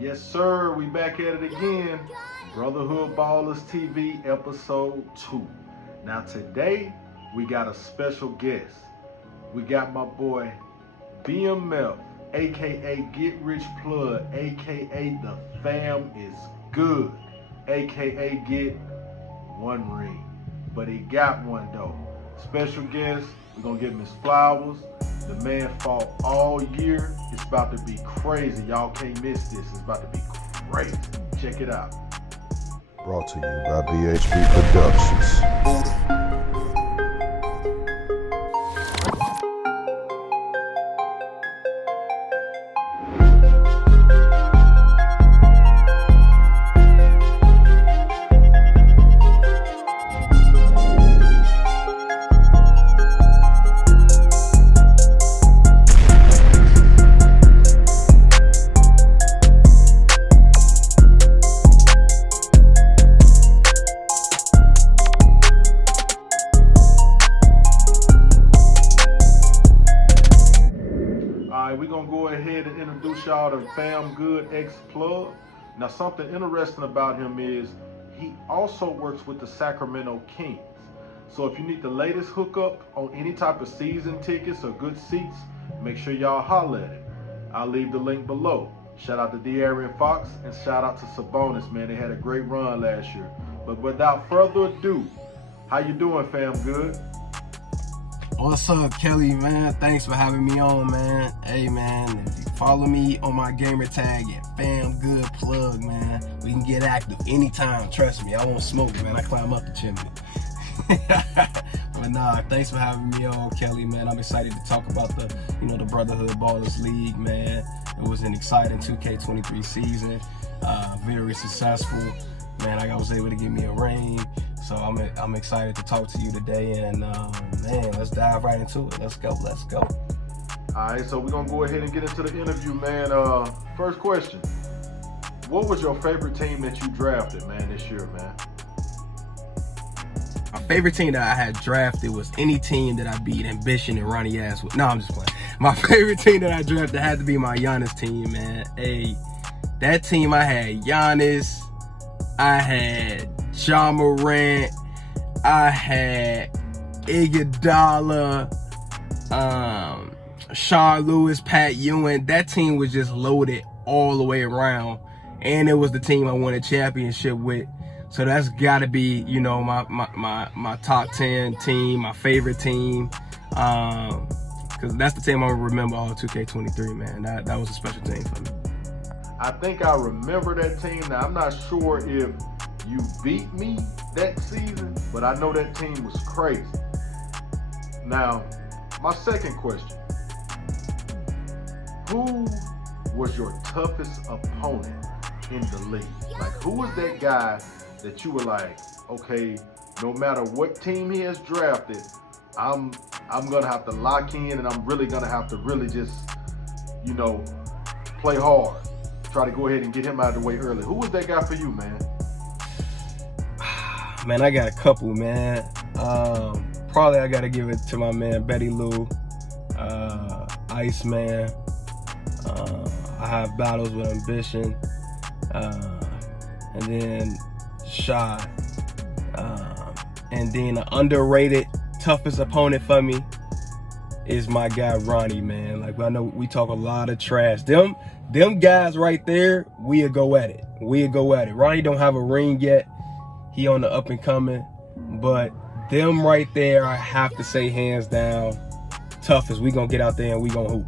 Yes, sir. We back at it again. Brotherhood Ballers TV episode 2. Now today we got a special guest. We got my boy BMF, aka Get Rich Plug, aka the Fam is Good, aka Get One Ring. But he got one though. Special guest. We're gonna give him his flowers. The man fought all year. It's about to be crazy. Y'all can't miss this. It's about to be crazy. Check it out. Brought to you by BHB Productions. We're going to go ahead and introduce y'all to FAMGOODXPLUG. Now, something interesting about him is he also works with the Sacramento Kings. So if you need the latest hookup on any type of season tickets or good seats, make sure y'all holler at him. I'll leave the link below. Shout out to De'Aaron Fox and shout out to Sabonis, man. They had a great run last year. But without further ado, how you doing, FAMGOOD? What's up, Kelly, man? Thanks for having me on, man. Hey, man, if you follow me on my gamer tag at FAMGOODPLUG, man, we can get active anytime. Trust me, I won't smoke, man. I climb up the chimney. But nah, thanks for having me on, Kelly, man. I'm excited to talk about the Brotherhood Ballers League, man. It was an exciting 2K23 season, very successful. Man, I was able to get me a ring. So I'm excited to talk to you today, and man, let's dive right into it. Let's go. All right, so we're gonna go ahead and get into the interview, man. First question: what was your favorite team that you drafted, man, this year, man? My favorite team that I had drafted was any team that I beat Ambition and Ronnie ass with. No, I'm just playing. My favorite team that I drafted had to be my Giannis team, man. Hey, that team I had Giannis, I had Ja Morant, I had Iguodala, Sean Lewis, Pat Ewing. That team was just loaded all the way around, and it was the team I won a championship with. So that's got to be, my top 10 team, my favorite team, because that's the team I remember all 2K23, man. That was a special team for me. I think I remember that team. Now, I'm not sure if you beat me that season, but I know that team was crazy. Now, my second question: who was your toughest opponent in the league? Like, who was that guy that you were like, okay, no matter what team he has drafted, I'm gonna have to lock in, and I'm really gonna have to just, play hard. Try to go ahead and get him out of the way early. Who was that guy for you, man? Man, I got a couple, man. Probably I got to give it to my man Betty Lou, Iceman. I have battles with Ambition, and then Shy. And then the underrated toughest opponent for me is my guy Ronnie, man. Like, I know we talk a lot of trash. Them guys right there, we'll go at it. Ronnie don't have a ring yet. He on the up and coming, but them right there, I have to say hands down, toughest. We gonna get out there and we gonna hoop.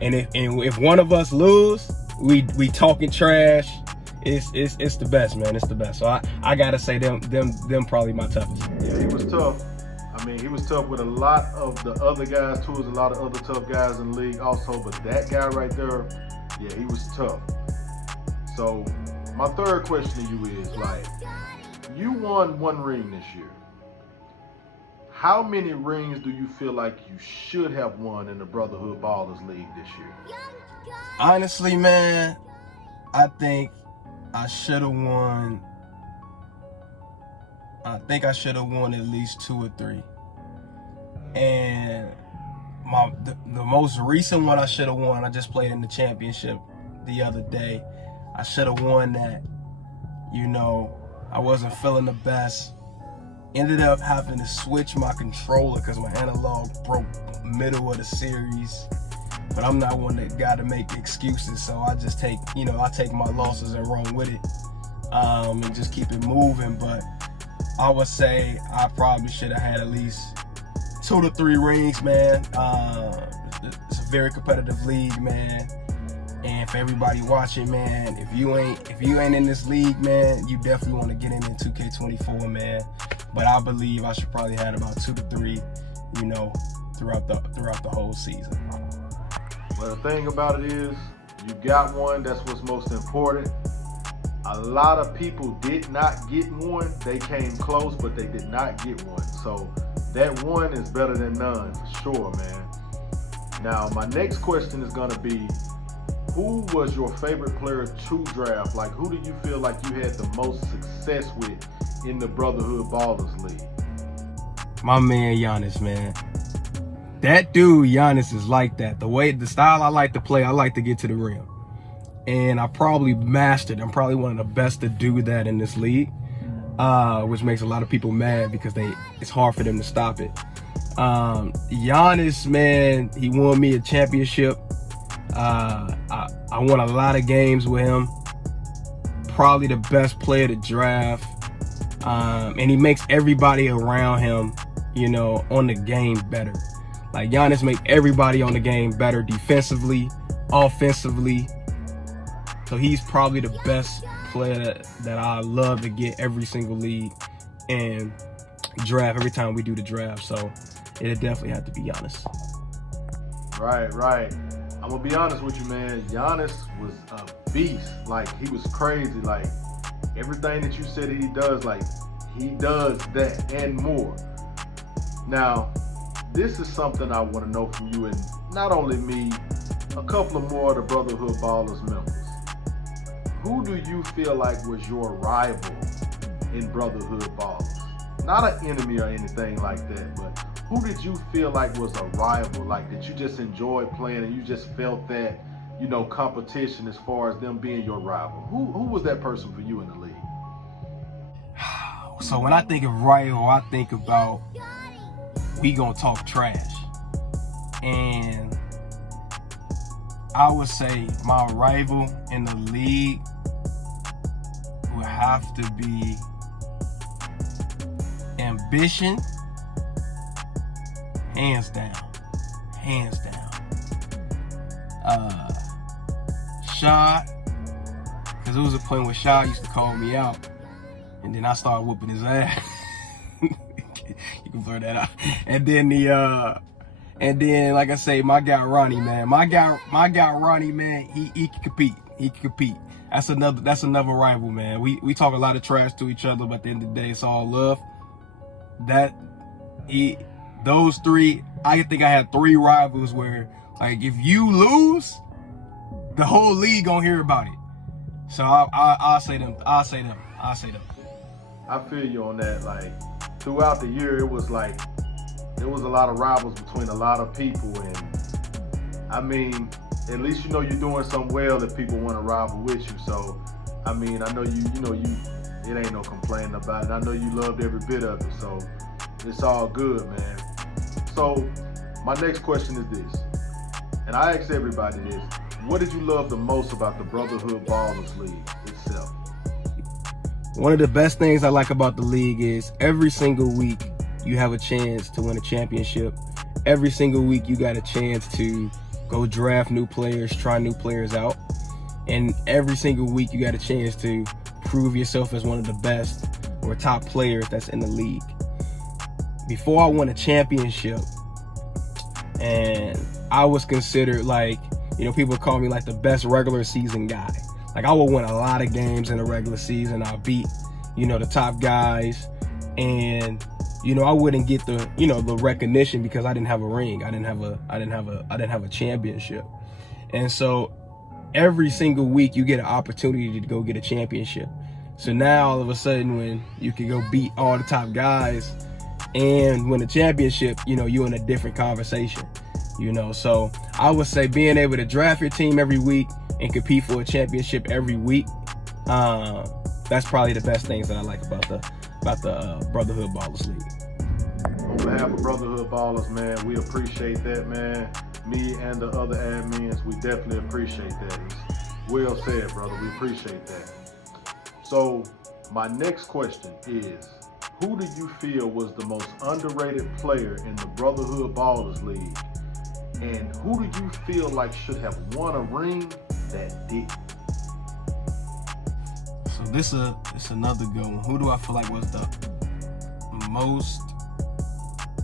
And if one of us lose, we talking trash. It's the best, man. It's the best. So I gotta say them probably my toughest. Yeah, he was tough. I mean, he was tough with a lot of the other guys too. There's a lot of other tough guys in the league also, but that guy right there, yeah, he was tough. So my third question to you is, like, you won one ring this year. How many rings do you feel like you should have won in the Brotherhood Ballers League this year? Honestly, man, I think I should have won. I think I should have won at least 2 or 3. And the most recent one I should have won, I just played in the championship the other day. I should have won that. You know, I wasn't feeling the best. Ended up having to switch my controller because my analog broke middle of the series. But I'm not one that got to make excuses, so I just take, you know, I take my losses and run with it, and just keep it moving. But I would say I probably should have had at least 2 to 3 rings, man. It's a very competitive league, man. And for everybody watching, man, if you ain't in this league, man, you definitely want to get in 2K24, man. But I believe I should probably had about 2 to 3, you know, throughout the whole season. Well, the thing about it is, you got one. That's what's most important. A lot of people did not get one. They came close, but they did not get one. So that one is better than none, for sure, man. Now, my next question is gonna be, who was your favorite player to draft? Like, who do you feel like you had the most success with in the Brotherhood Ballers League? My man Giannis, man. That dude Giannis is like that. The style I like to play, I like to get to the rim. And I probably mastered. I'm probably one of the best to do that in this league, which makes a lot of people mad because it's hard for them to stop it. Giannis, man, he won me a championship. I won a lot of games with him. Probably the best player to draft. And he makes everybody around him, you know, on the game better. Like, Giannis make everybody on the game better defensively, offensively. So he's probably the best player that I love to get every single league and draft every time we do the draft. So it'll definitely have to be Giannis. Right. I'm gonna be honest with you, man. Giannis was a beast. Like, he was crazy. Like, everything that you said he does, like, he does that and more. Now, this is something I want to know from you, and not only me, a couple of more of the Brotherhood Ballers members. Who do you feel like was your rival in Brotherhood Ballers? Not an enemy or anything like that, but who did you feel like was a rival, like that you just enjoyed playing and you just felt that, you know, competition as far as them being your rival? Who was that person for you in the league? So when I think of rival, I think about we gonna talk trash. And I would say my rival in the league would have to be ambition. Hands down. Shad, because it was a point where Shad used to call me out, and then I started whooping his ass. You can blur that out. And then like I say, my guy Ronnie, man. My guy Ronnie, man, he can compete. He can compete. That's another rival, man. We talk a lot of trash to each other, but at the end of the day, it's all love. Those 3, I think I had 3 rivals where, like, if you lose, the whole league gonna hear about it. So I'll say them. I feel you on that. Like, throughout the year, it was like there was a lot of rivals between a lot of people, and I mean, at least you know you're doing something well if people want to rival with you. So, I mean, I know you it ain't no complaining about it. I know you loved every bit of it, so it's all good, man. So, my next question is this, and I ask everybody this: what did you love the most about the Brotherhood Ballers League itself? One of the best things I like about the league is every single week you have a chance to win a championship. Every single week you got a chance to go draft new players, try new players out. And every single week you got a chance to prove yourself as one of the best or top players that's in the league. Before I won a championship, and I was considered, like, you know, people call me like the best regular season guy. Like, I would win a lot of games in the regular season. I beat, you know, the top guys, and, you know, I wouldn't get the, you know, the recognition because I didn't have a ring. I didn't have a championship. And so every single week you get an opportunity to go get a championship. So now all of a sudden, when you can go beat all the top guys and win a championship, you know, you're in a different conversation, you know. So I would say being able to draft your team every week, and compete for a championship every week. That's probably the best things that I like about the Brotherhood Ballers League. On behalf of Brotherhood Ballers, man, we appreciate that, man. Me and the other admins, we definitely appreciate that. It's well said, brother. We appreciate that. So my next question is, who do you feel was the most underrated player in the Brotherhood Ballers League? And who do you feel like should have won a ring that didn't? So this is another good one. Who do I feel like was the most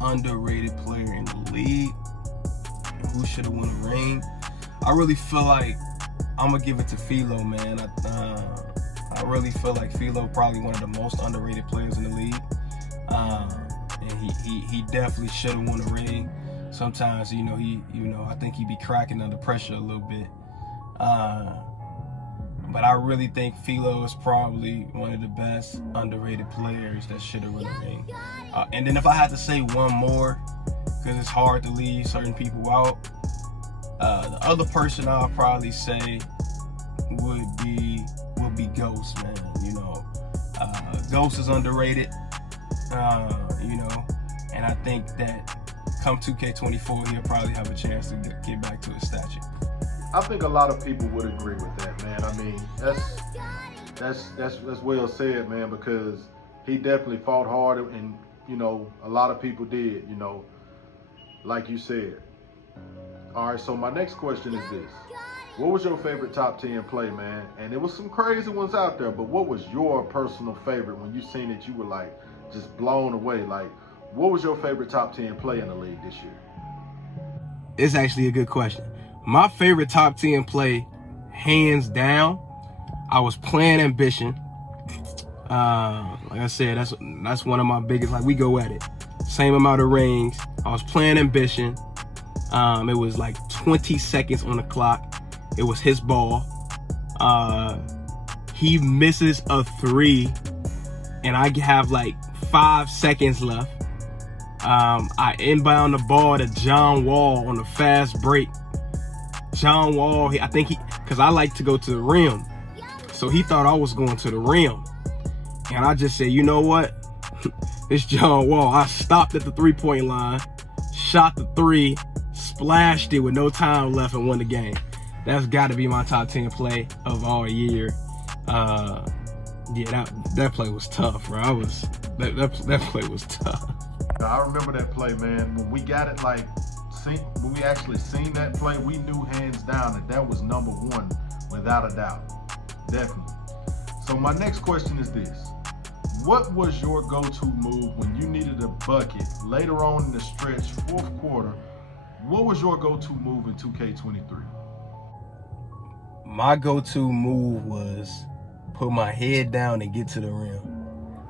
underrated player in the league? And who should have won a ring? I really feel like I'm gonna give it to Philo, man. I really feel like Philo probably one of the most underrated players in the league. And he definitely should have won a ring. Sometimes, I think he be cracking under pressure a little bit. But I really think Philo is probably one of the best underrated players that should have won a ring. And then if I had to say one more, because it's hard to leave certain people out, the other person I'll probably say would be Ghost, man. Ghost is underrated, and I think that come 2K24, he'll probably have a chance to get back to his stature. I think a lot of people would agree with that, man. I mean, that's well said, man, because he definitely fought hard, and a lot of people did, like you said. All right, so my next question is this. What was your favorite top 10 play, man? And there was some crazy ones out there, but what was your personal favorite when you seen it, you were like just blown away? Like, what was your favorite top 10 play in the league this year? It's actually a good question. My favorite top 10 play, hands down, I was playing Ambition. Like I said, that's one of my biggest, like, we go at it. Same amount of rings. I was playing Ambition. It was like 20 seconds on the clock. It was his ball. He misses a 3, and I have like 5 seconds left. I inbound the ball to John Wall on a fast break. John Wall, because I like to go to the rim. So he thought I was going to the rim. And I just said, you know what? It's John Wall. I stopped at the 3-point line, shot the 3, splashed it with no time left, and won the game. That's got to be my top 10 play of all year. Yeah, that play was tough, bro. That play was tough. I remember that play, man. When we got it, when we actually seen that play, we knew hands down that was number one, without a doubt. Definitely. So my next question is this. What was your go-to move when you needed a bucket later on in the stretch, fourth quarter? What was your go-to move in 2K23? My go-to move was put my head down and get to the rim.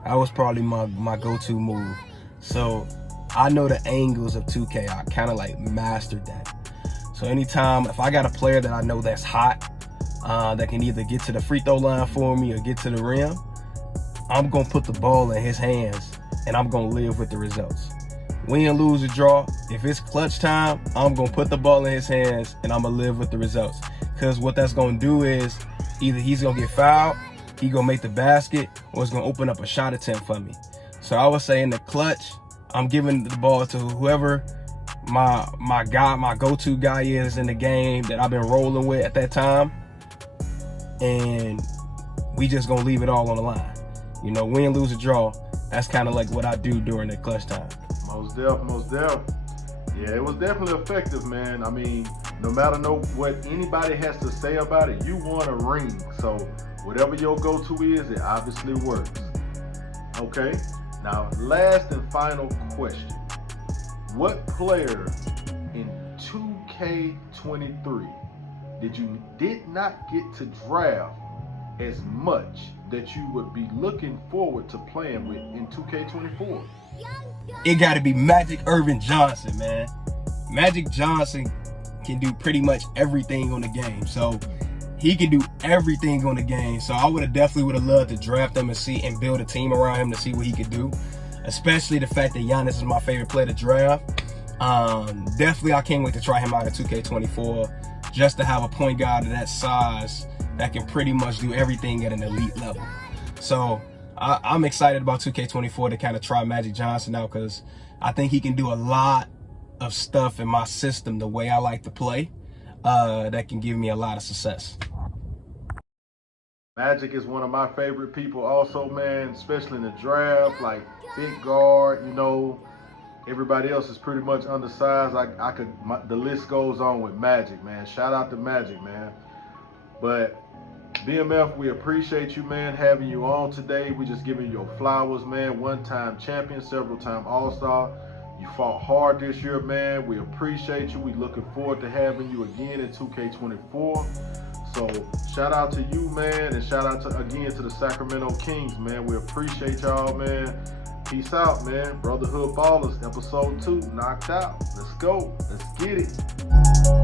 That was probably my go-to move. So I know the angles of 2K. I kind of like mastered that. So anytime, if I got a player that I know that's hot, that can either get to the free throw line for me or get to the rim, I'm going to put the ball in his hands and I'm going to live with the results. Win, lose, or draw, if it's clutch time, I'm going to put the ball in his hands and I'm going to live with the results. Because what that's going to do is either he's going to get fouled, he's going to make the basket, or it's going to open up a shot attempt for me. So I would say in the clutch, I'm giving the ball to whoever my go-to guy is in the game that I've been rolling with at that time. And we just going to leave it all on the line. Win, lose, or draw. That's kind of like what I do during the clutch time. Most definitely. Yeah, it was definitely effective, man. I mean, no matter what anybody has to say about it, you won a ring. So whatever your go-to is, it obviously works. Okay, now last and final question. What player in 2K23 did not get to draft as much that you would be looking forward to playing with in 2K24? It got to be Magic Irvin Johnson, man. Magic Johnson can do pretty much everything on the game. So he can do everything on the game. So I definitely would have loved to draft him and build a team around him to see what he could do. Especially the fact that Giannis is my favorite player to draft. Definitely, I can't wait to try him out at 2K24. just to have a point guard of that size that can pretty much do everything at an elite level. So I'm excited about 2K24 to kind of try Magic Johnson out, because I think he can do a lot of stuff in my system the way I like to play that can give me a lot of success. Magic is one of my favorite people also, man, especially in the draft, like big guard, you know. Everybody else is pretty much undersized. The list goes on with Magic, man. Shout out to Magic, man. But BMF, we appreciate you, man, having you on today. We just giving you your flowers, man. One-time champion, several-time All-Star. You fought hard this year, man. We appreciate you. We looking forward to having you again in 2K24. So shout out to you, man, and shout out again to the Sacramento Kings, man. We appreciate y'all, man. Peace out, man. Brotherhood Ballers, episode 2, knocked out. Let's go. Let's get it.